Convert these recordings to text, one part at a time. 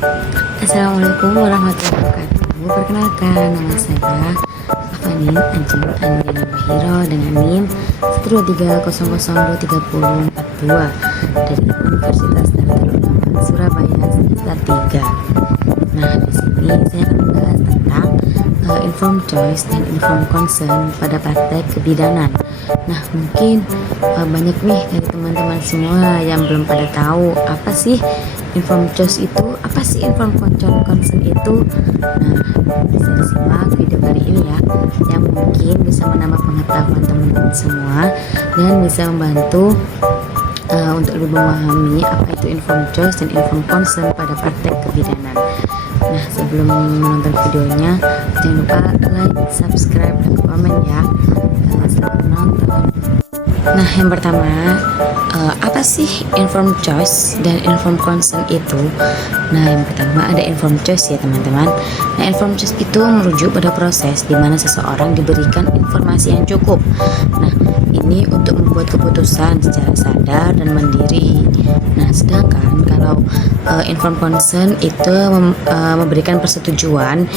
Assalamualaikum warahmatullahi wabarakatuh. Perkenalkan, nama saya Afanin Ajeng Andriana Bahiro dengan NIM 12300023042 dari Universitas Darul Ulama Surabaya semester 3. Nah, di sini saya akan membahas tentang informed choice dan informed consent pada praktek kebidanan. Nah, mungkin banyak nih dari teman-teman semua yang belum pada tahu apa sih informed choice itu, apa sih informed consent itu. Nah, bisa disimak video kali ini ya, yang mungkin bisa menambah pengetahuan teman-teman semua dan bisa membantu untuk lebih memahami apa itu informed choice dan informed consent pada praktek kebidanan. Nah, sebelum menonton videonya, jangan lupa like, subscribe, dan komen ya. Selamat menonton. Nah, yang pertama, apa sih informed choice dan informed consent itu? Nah, yang pertama ada informed choice ya teman-teman. Nah, informed choice itu merujuk pada proses di mana seseorang diberikan informasi yang cukup. Nah, ini untuk membuat keputusan secara sadar dan mandiri. Nah, sedangkan kalau informed consent itu memberikan persetujuan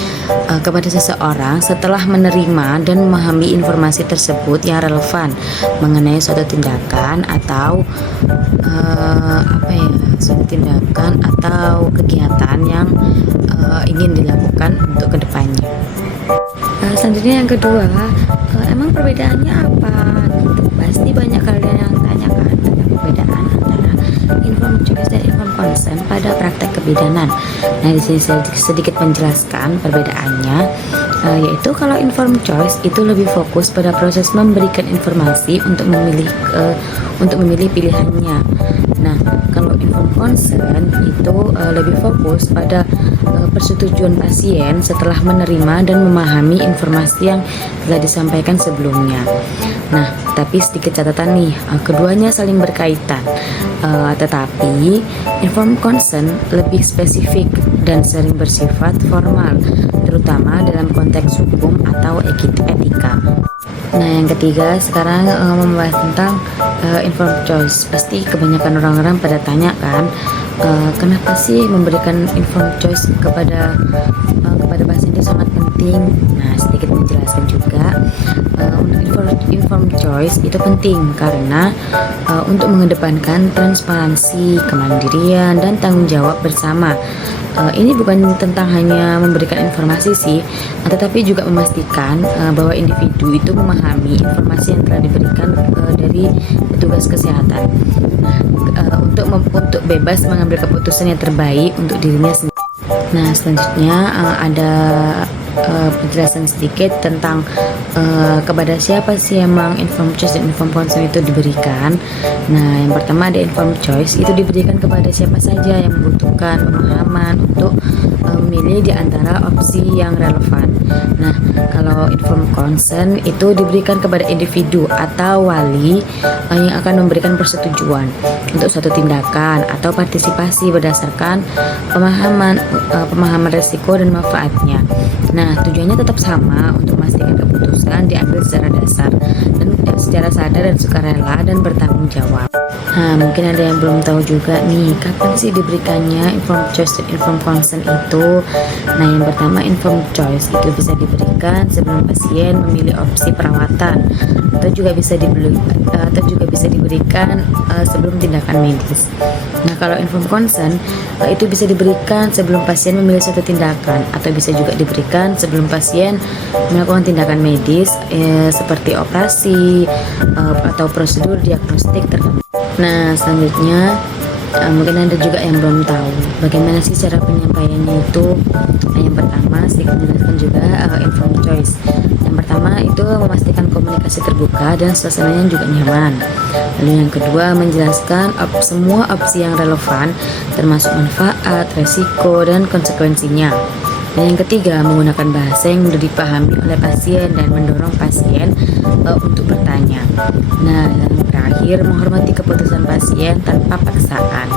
kepada seseorang setelah menerima dan memahami informasi tersebut yang relevan mengenai suatu tindakan atau suatu tindakan atau kegiatan yang ingin dilakukan untuk kedepannya. Selanjutnya yang kedua, emang perbedaannya apa? Gitu. Pasti banyak kalian yang tanyakan tentang perbedaan antara informed choice dan informed consent pada praktek kebidanan. Nah, di sini saya sedikit menjelaskan perbedaannya, yaitu kalau informed choice itu lebih fokus pada proses memberikan informasi untuk memilih pilihannya. Nah, kalau informed consent itu lebih fokus pada persetujuan pasien setelah menerima dan memahami informasi yang telah disampaikan sebelumnya. Nah, tapi sedikit catatan nih, keduanya saling berkaitan, tetapi informed consent lebih spesifik dan sering bersifat formal, terutama dalam konteks hukum atau etika. Nah, yang ketiga sekarang membahas tentang informed choice. Pasti kebanyakan orang-orang pada tanya kan, kenapa sih memberikan informed choice kepada pasien itu sangat penting. Nah, sedikit menjelaskan juga, informed choice itu penting karena untuk mengedepankan transparansi, kemandirian, dan tanggung jawab bersama. Ini bukan tentang hanya memberikan informasi sih, tetapi juga memastikan bahwa individu itu memahami informasi yang telah diberikan dari petugas kesehatan. Nah, untuk bebas mengambil keputusan yang terbaik untuk dirinya sendiri. Nah, selanjutnya ada penjelasan sedikit tentang kepada siapa sih emang informed choice dan informed consent itu diberikan. Nah, yang pertama ada informed choice, itu diberikan kepada siapa saja yang membutuhkan pemahaman untuk memilih di antara opsi yang relevan. Nah, kalau informed consent itu diberikan kepada individu atau wali yang akan memberikan persetujuan untuk suatu tindakan atau partisipasi berdasarkan pemahaman risiko dan manfaatnya. Nah, tujuannya tetap sama, untuk memastikan keputusan diambil secara dasar dan secara sadar dan sukarela dan bertanggung jawab. Nah, mungkin ada yang belum tahu juga nih, kapan sih diberikannya informed choice dan informed consent itu. Nah, yang pertama informed choice itu bisa diberikan sebelum pasien memilih opsi perawatan atau juga bisa diberikan sebelum tindakan medis. Nah, kalau informed consent itu bisa diberikan sebelum pasien memilih suatu tindakan atau bisa juga diberikan sebelum pasien melakukan tindakan medis seperti operasi atau prosedur diagnostik tertentu. Nah, selanjutnya mungkin ada juga yang belum tahu bagaimana sih cara penyampaiannya itu. Nah, yang pertama sedikit menjelaskan juga informed choice. Yang pertama itu memastikan komunikasi terbuka dan suasananya juga nyaman. Lalu yang kedua menjelaskan semua opsi yang relevan termasuk manfaat, resiko, dan konsekuensinya. Dan yang ketiga menggunakan bahasa yang mudah dipahami oleh pasien dan mendorong pasien untuk bertanya. Nah, yang terakhir menghormati keputusan pasien tanpa paksaan.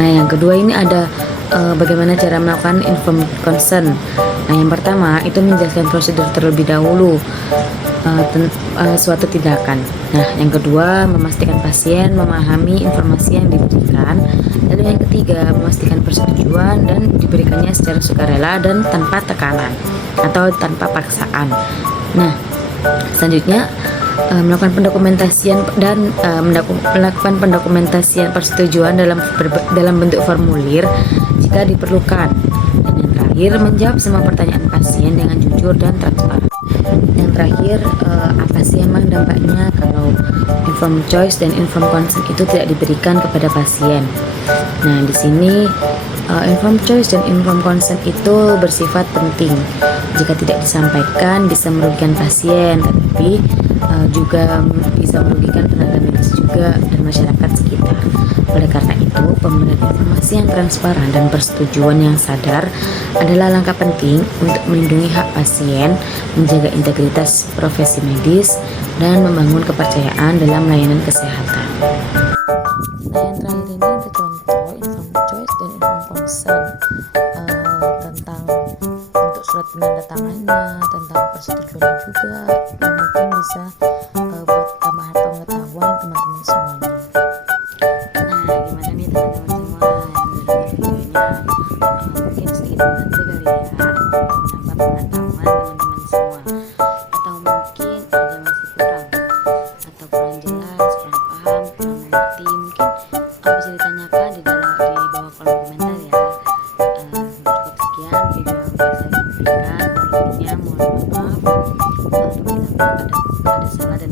Nah, yang kedua ini ada bagaimana cara melakukan informed consent. Nah, yang pertama itu menjelaskan prosedur terlebih dahulu suatu tindakan. Nah, yang kedua memastikan pasien memahami informasi yang diberikan. Lalu yang ketiga memastikan persetujuan dan hanya secara sukarela dan tanpa tekanan atau tanpa paksaan. Nah, selanjutnya melakukan pendokumentasian dan melakukan pendokumentasian persetujuan dalam bentuk formulir jika diperlukan. Dan yang terakhir, menjawab semua pertanyaan pasien dengan jujur dan transparan. Yang terakhir, apa sih emang dampaknya kalau informed choice dan informed consent itu tidak diberikan kepada pasien? Nah, di sini informed choice dan informed consent itu bersifat penting. Jika tidak disampaikan bisa merugikan pasien, tapi juga bisa merugikan tenaga medis juga dan masyarakat sekitar. Oleh karena itu, pemberian informasi yang transparan dan persetujuan yang sadar adalah langkah penting untuk melindungi hak pasien, menjaga integritas profesi medis, dan membangun kepercayaan dalam layanan kesehatan. Nah, yang terakhir ini ada contoh informed choice dan informed consent tentang untuk surat penandatangannya, tentang persetujuan juga, yang mungkin bisa buat tambahan pengetahuan teman-teman semuanya. Nah, gimana nih teman-teman semua yang mendengar videonya? Mungkin sedikit membantu kali ya, menambah pengetahuan teman-teman semua. Atau mungkin ada masih kurang, atau kurang jelas, kurang paham, kurang mengerti, mungkin bisa ditanyakan di bawah kolom komentar ya. Cukup sekian video yang bisa saya sampaikan. Kalau lebihnya mohon maaf. Apabila ada salah dan